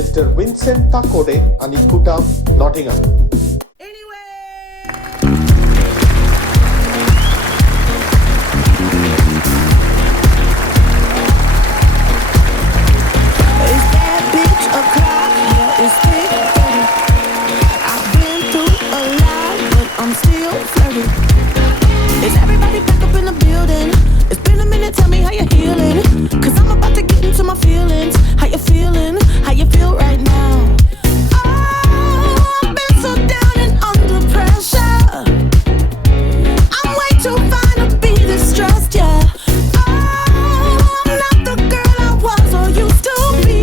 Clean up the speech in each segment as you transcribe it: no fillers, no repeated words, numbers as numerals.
Mr. Vincent Takode Anikuta, Nottingham. Is everybody back up in the building? It's been a minute, tell me how you're healing. Cause I'm about to get into my feelings. How you feeling? How you feel right now? Oh, I've been so down and under pressure. I'm way too fine to be distressed, yeah. Oh, I'm not the girl I was or used to be.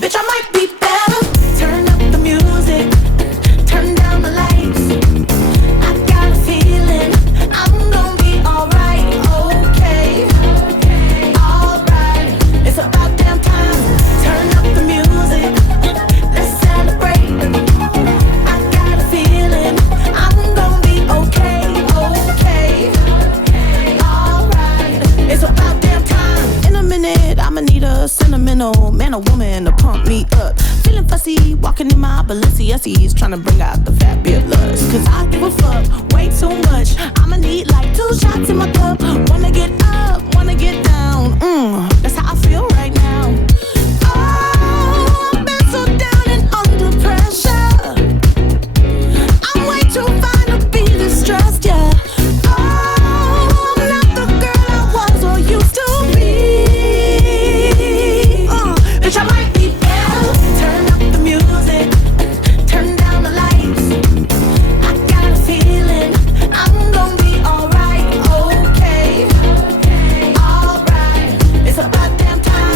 Bitch, I might be better. Turn up the music. Turn down the lights. I got a feeling I'm gonna be alright, okay, alright. It's about damn time. Turn up the music. Let's celebrate. I got a feeling I'm gonna be okay, alright. It's about damn time. In a minute, I'ma need a sentimental man or woman to pump me up. Feeling fussy, walking in my Balenciennes, trying to bring out the fabulous. Cause I give a fuck way too much. I'ma need like 2 shots in my cup. Wanna get up, wanna get down. That's how I feel right now. Oh, I've been so down and under pressure. I'm way too fine to be distressed, yeah. Oh, I'm not the girl I was or used to be. Bitch, I might be better. Turn up the music. Turn down the lights. I got a feeling I'm gonna be alright, okay, alright. It's about damn time.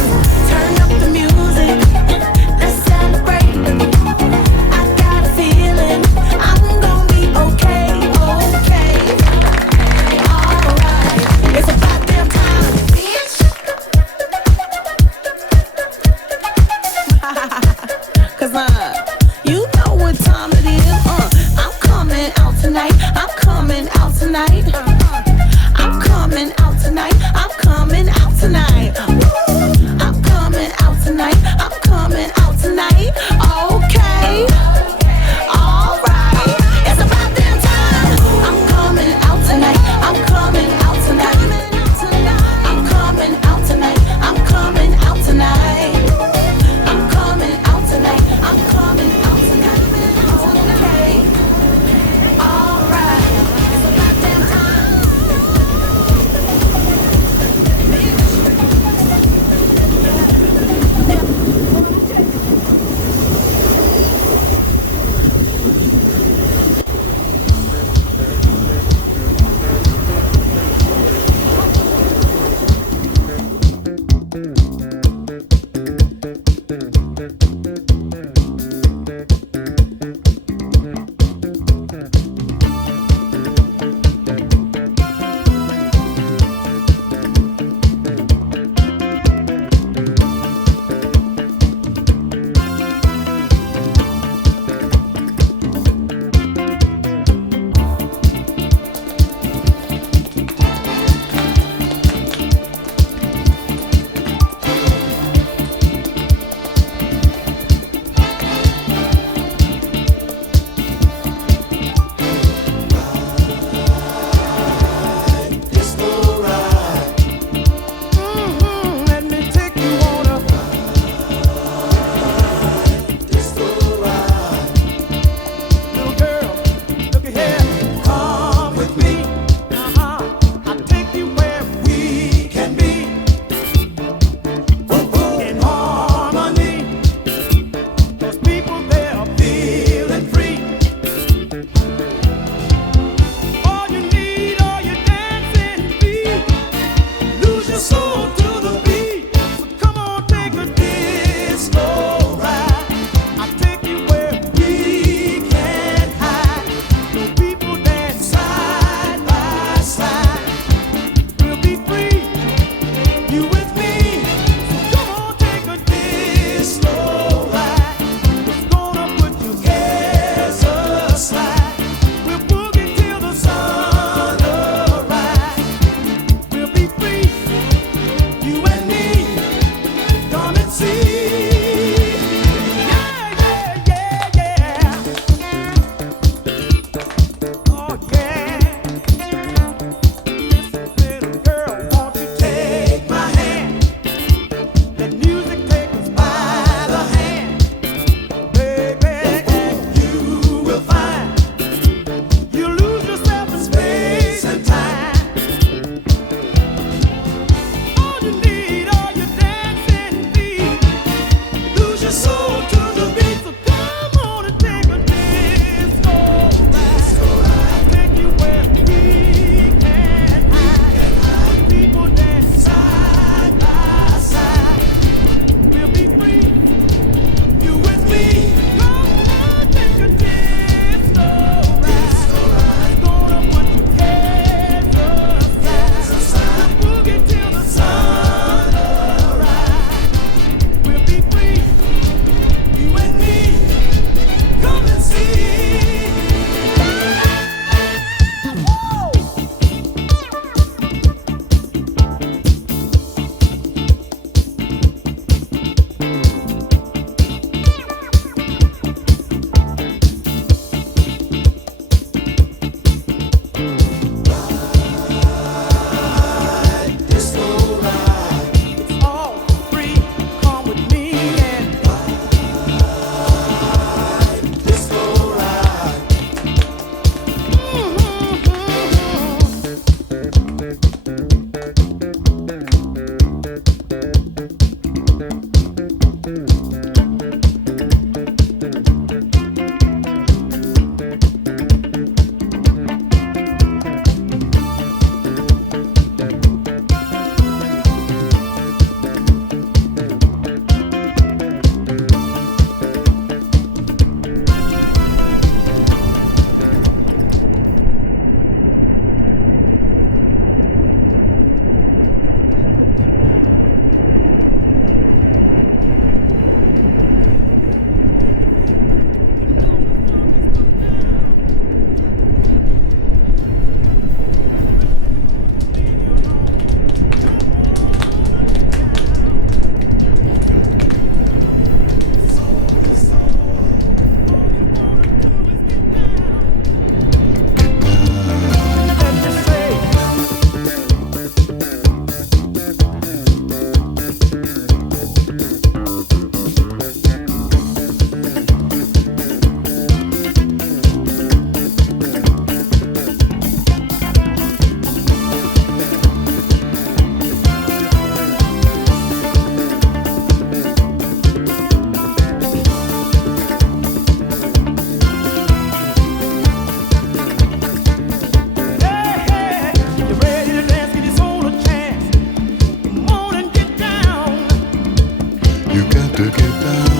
You got to get down.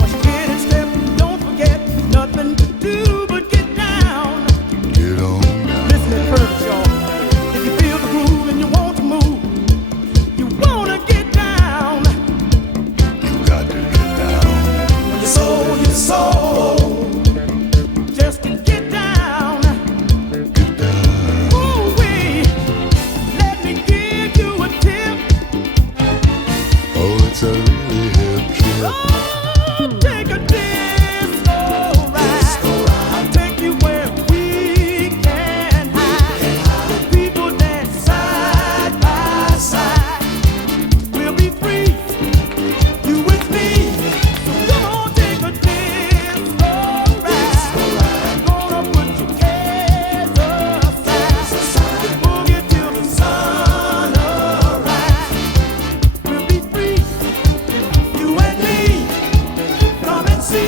Once you get in step, don't forget nothing to do but get down. Get on down. Listen at first, y'all. If you feel the groove and you want to move, you wanna get down. You got to get down. Your soul, just to get down. Get down. Ooh-wee, let me give you a tip. Oh, it's a really hip trip. Oh, take a disco ride. I'll take you where we can hide. People dance side by side. We'll be free, you with me. So come on, take a disco ride. Gonna put your cares aside. Boogie till the sun arise. We'll be free, you and me. Come and see.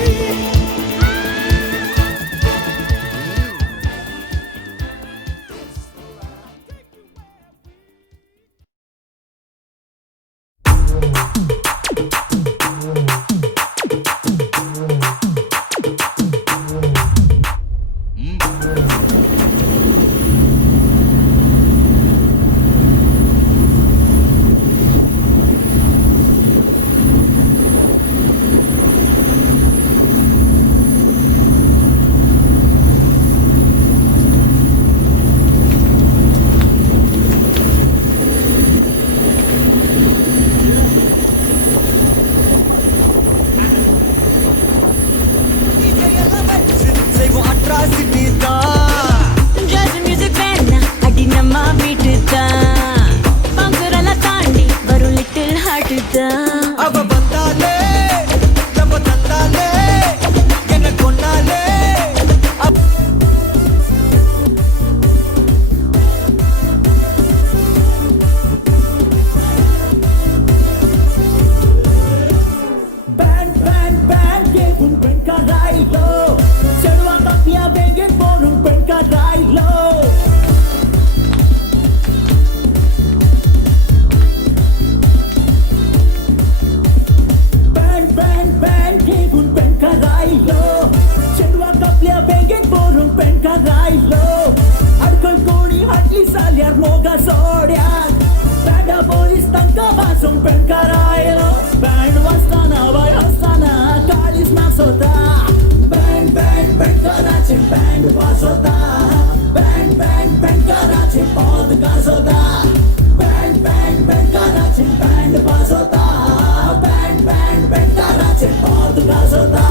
செய்வோம் atrocity தான். Jazz music வேணா, அடி நம்ம beat தான். Bouncer எல்லாம் தாண்டி வரும் little heart தான். அவ வந்தாலே நம்ம தந்தாலே என்ன கொண்டாலே. Bang, bang, bang, que un buen carrailo. Se lo copia, venga por un buen carrailo. Bang, bang, bang, que un buen carrailo. Se lo copia, venga por un buen carrailo. Alcohol coni, hatli saliar moga sodia. Bada boys tanka vasum buen carrailo. Band wastana, vai hastana, kalis masota. Bang, bang, bang, Karachi, band wasota. Bang, bang, bang, Karachi, pod gazota. Bang, bang, bang, Karachi, band wasota. Bang, bang, bang, Karachi, pod gazota.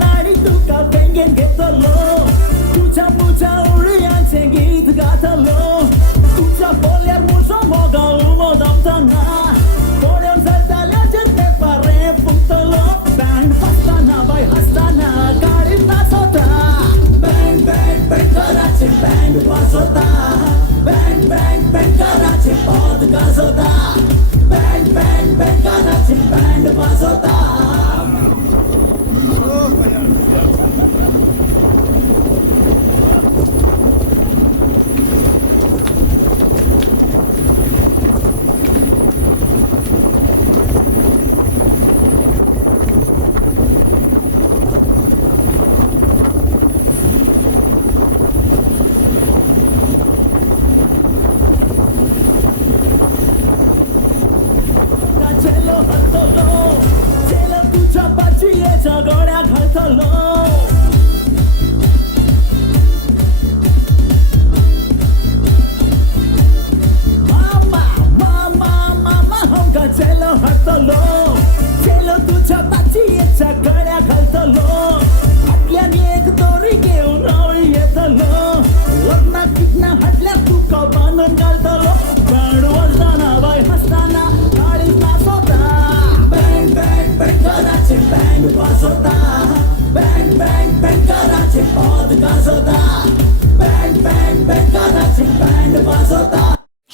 Rari tu ka pengen getalo. Mucha urian sengit gatalo. Tuja poliar muso moga umo dam tanga. Poliam saltala jette pare puntalo. Band pastana vai hastana karim nasota. Bang bang bang Karachi band wasota. Bang bang bang Karachi pod gazota. Bang bang bang Karachi band wasota.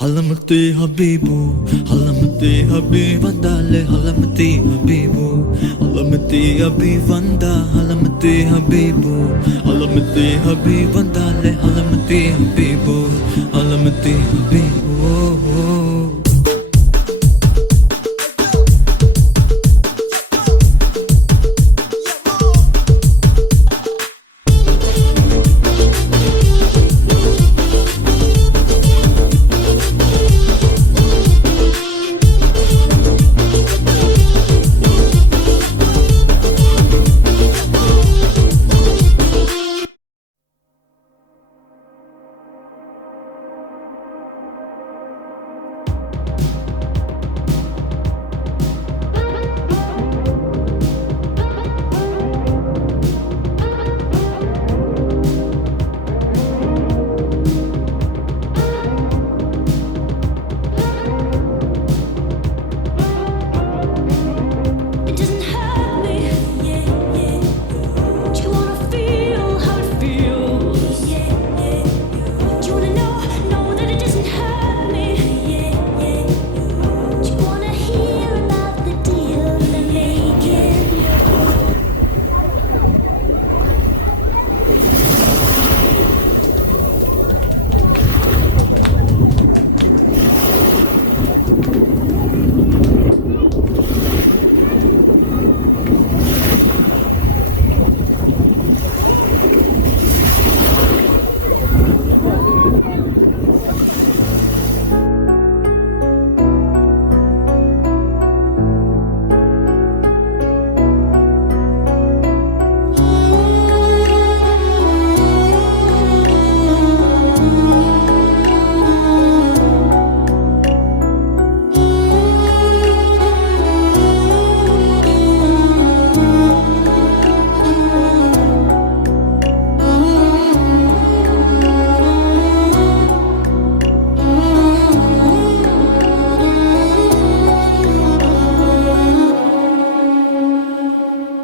Halamati Habibu, Halamati Habibandale, Halamati Habibu, Halamati Habibanda, Halamati Habibu, Halamati Habibandale, Halamati Habibu, Halamati Habibu. It doesn't hurt me, yeah, yeah. Do you wanna feel how it feels? Yeah, yeah. Do you wanna know that it doesn't hurt me? Yeah, yeah. Do you wanna hear about the deal they're making?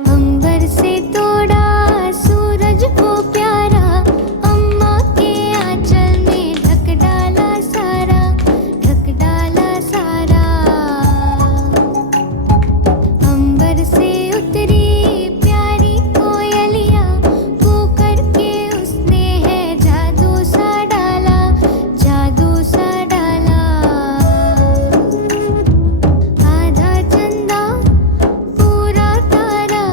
अंबर से तोड़ा सूरज को प्यारा, अम्मा के आंचल में ढक डाला सारा, ढक डाला सारा। अंबर से उतरी प्यारी कोयलिया, वो करके उसने है जादू सा डाला, जादू सा डाला। आधा चंदा पूरा तारा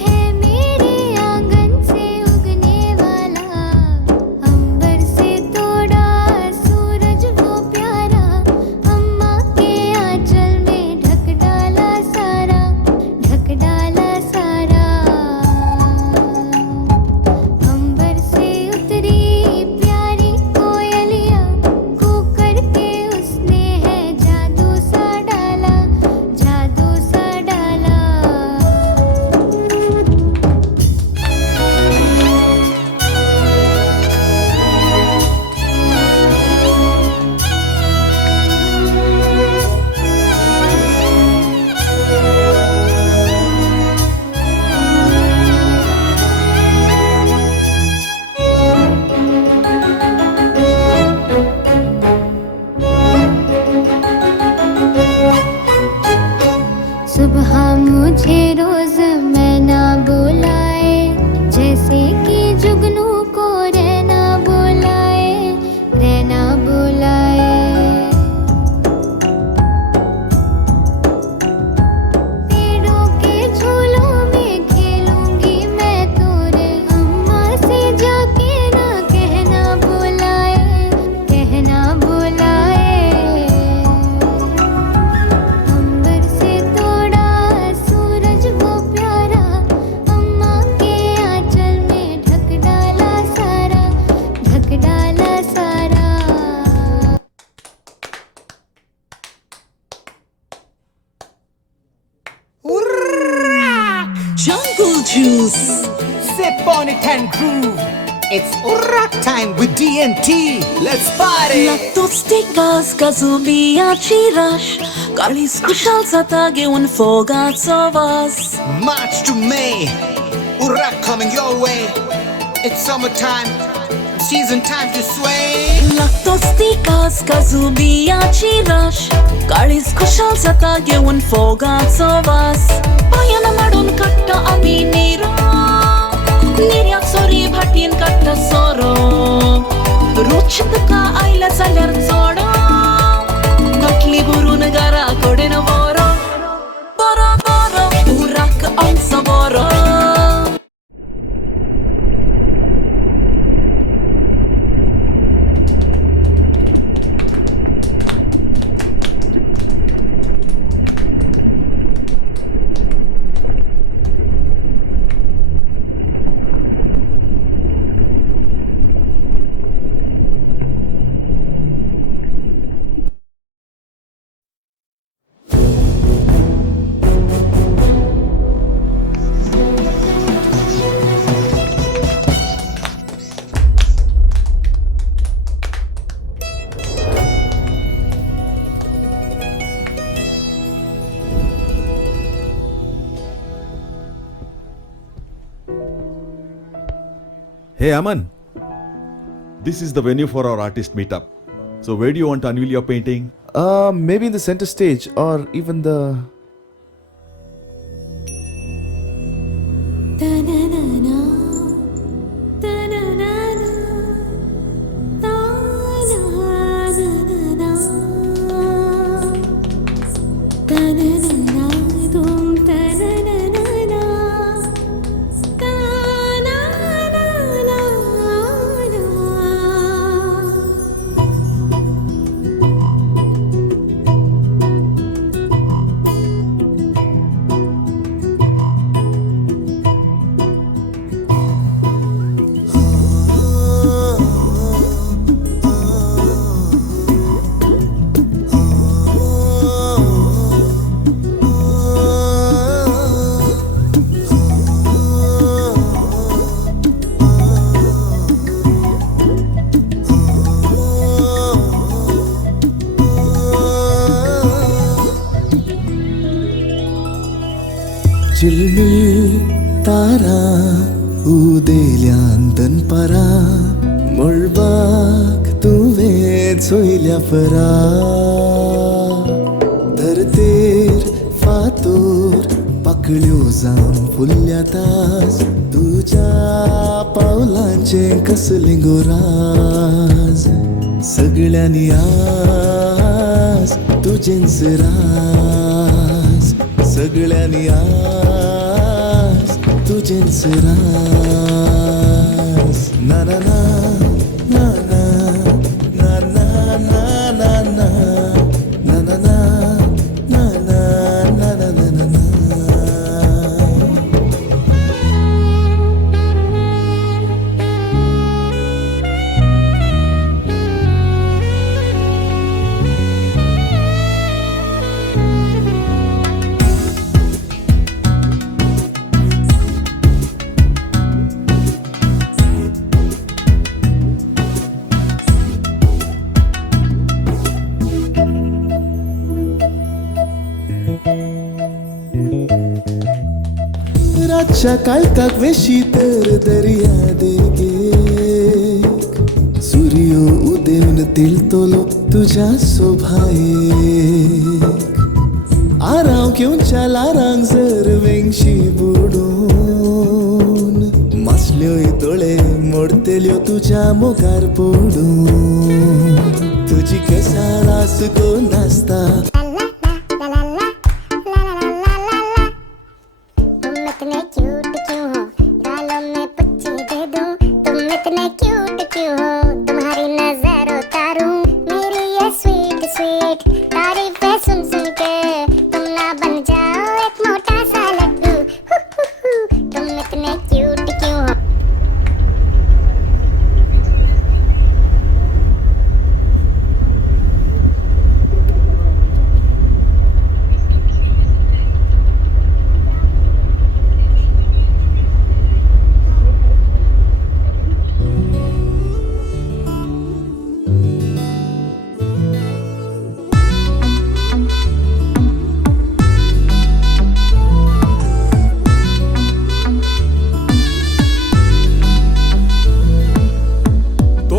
है मेरे आंगन से उगने वाला। अंबर से तोड़ा सूरज वो प्यारा, अम्मा के आंचल में ढक डाला सारा, ढक डाला सारा। अंबर से उतरी प्यारी कोयलिया, को करके उसने है जादू सा डाला, जादू सा डाला। सुबह मुझे रोज मैना बुलाए, जैसे कि जुगनू को रहना बुलाए, रहना बुलाए। पेड़ों के झूलों में खेलूंगी मैं तो रे, अम्मा से जाके ना कहना बुलाए, कहना बुलाए। अंबर से तोड़ा सूरज वो प्यारा, अम्मा के आंचल में ढक डाला सारा, ढक डाला सारा। Jungle Juice. Sip on it and groove. It's Urak time with DNT. Let's party. Lattostikas, Kazumiachi Rush. Carly's Kushal Satage and Fogats of us. March to May. Urak coming your way. It's summertime. season time to sway. लागतोच ती कास काजू बियाची rush काळीज खुशाल जाता घेऊन फोगाचो वास पायान माडून काडटा आमी निर्याक सोरी भाटयेन काडटा सोरो रुच तुका आयला जाल्यार चोडो गाठली भरून घरा कडेन वरो बरो बरो उराक आमचो बरो. Hey Aman, this is the venue for our artist meetup. So where do you want to unveil your painting? Maybe in the center stage or even the. चिलमिल तारा उदेल्यान दनपारा मळबाक तुवें चोयल्या परा धरतेर फातोर पाकळ्यो जावन फुल्ल्या तास तुज्या पावलांचे कसलें गोराज सगळ्यांनी आस तुजेंच रास सगळ्यांनी आस तुजेंच रास ना ना ना ना ना ना ना ना ना ना ना ना ना ना ना ना ना. रातच्या काळखाक वेशी तर दर्या देगेक सूर्य उदेवन तेलतलो तुझ्या सोभायेक आराव घेवन लारांक जर वेंगशी बुडून मासल्योय दोळे मोडतेल्यो तुझ्या मोगार पडून तुझी केसाळास गो नाचता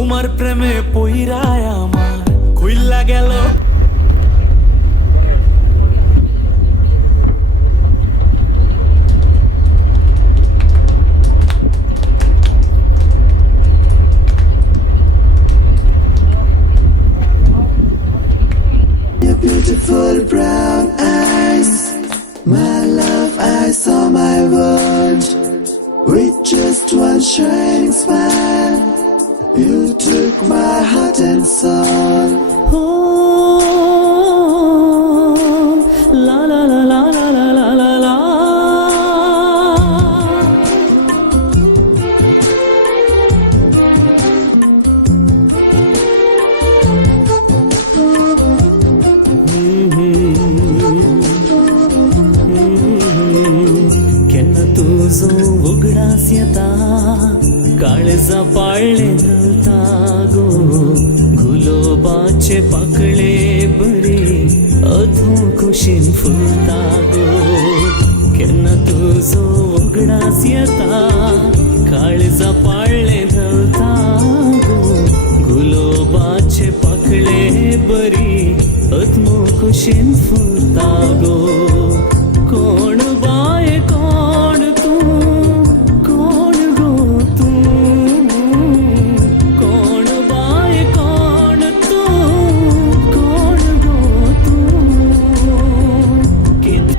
তোমার প্রেমে পইরায় আমার খুইল্লা গেল Beautiful brown eyes, my love, I saw my world with just one shining smile. You took my heart and soul. La la la la la la la la la. केन्ना तुझो उगडास येता काळजा पाळले घालता गो गुलोबाचे पाकळे बरे अधू कुशीन फुलता गो केन्ना तुझो उगडास येता काळजा पाळले घालता गो गुलोबाचे पाकळे बरी अधू कुशीन फुलता गो कोण बाय कोण तू कोण गो तू कोण बाय कोण तू कोण गो तू किती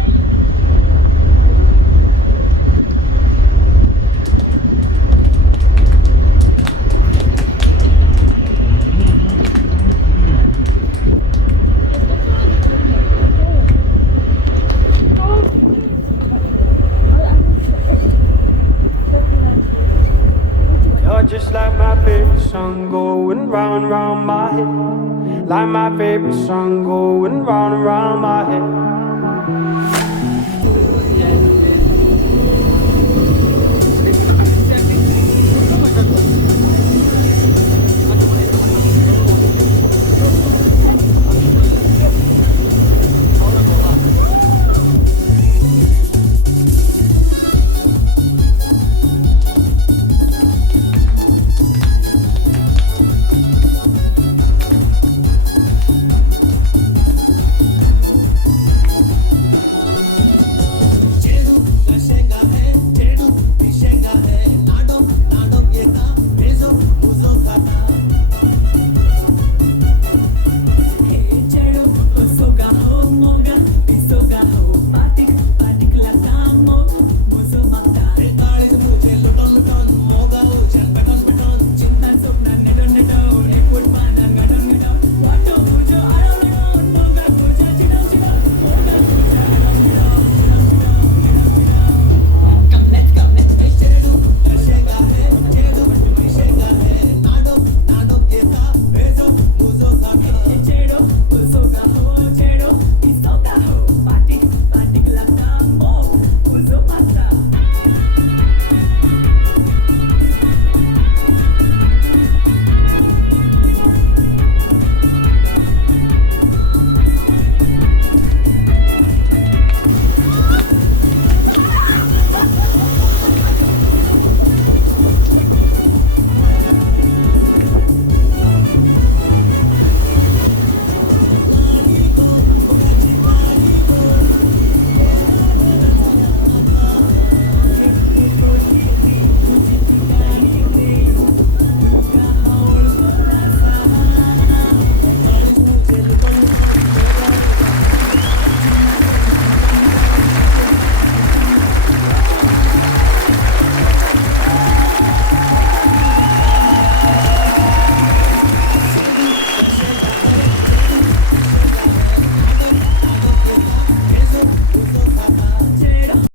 You're just like my favorite song going round and round my head. Like my favorite song going round and round my head.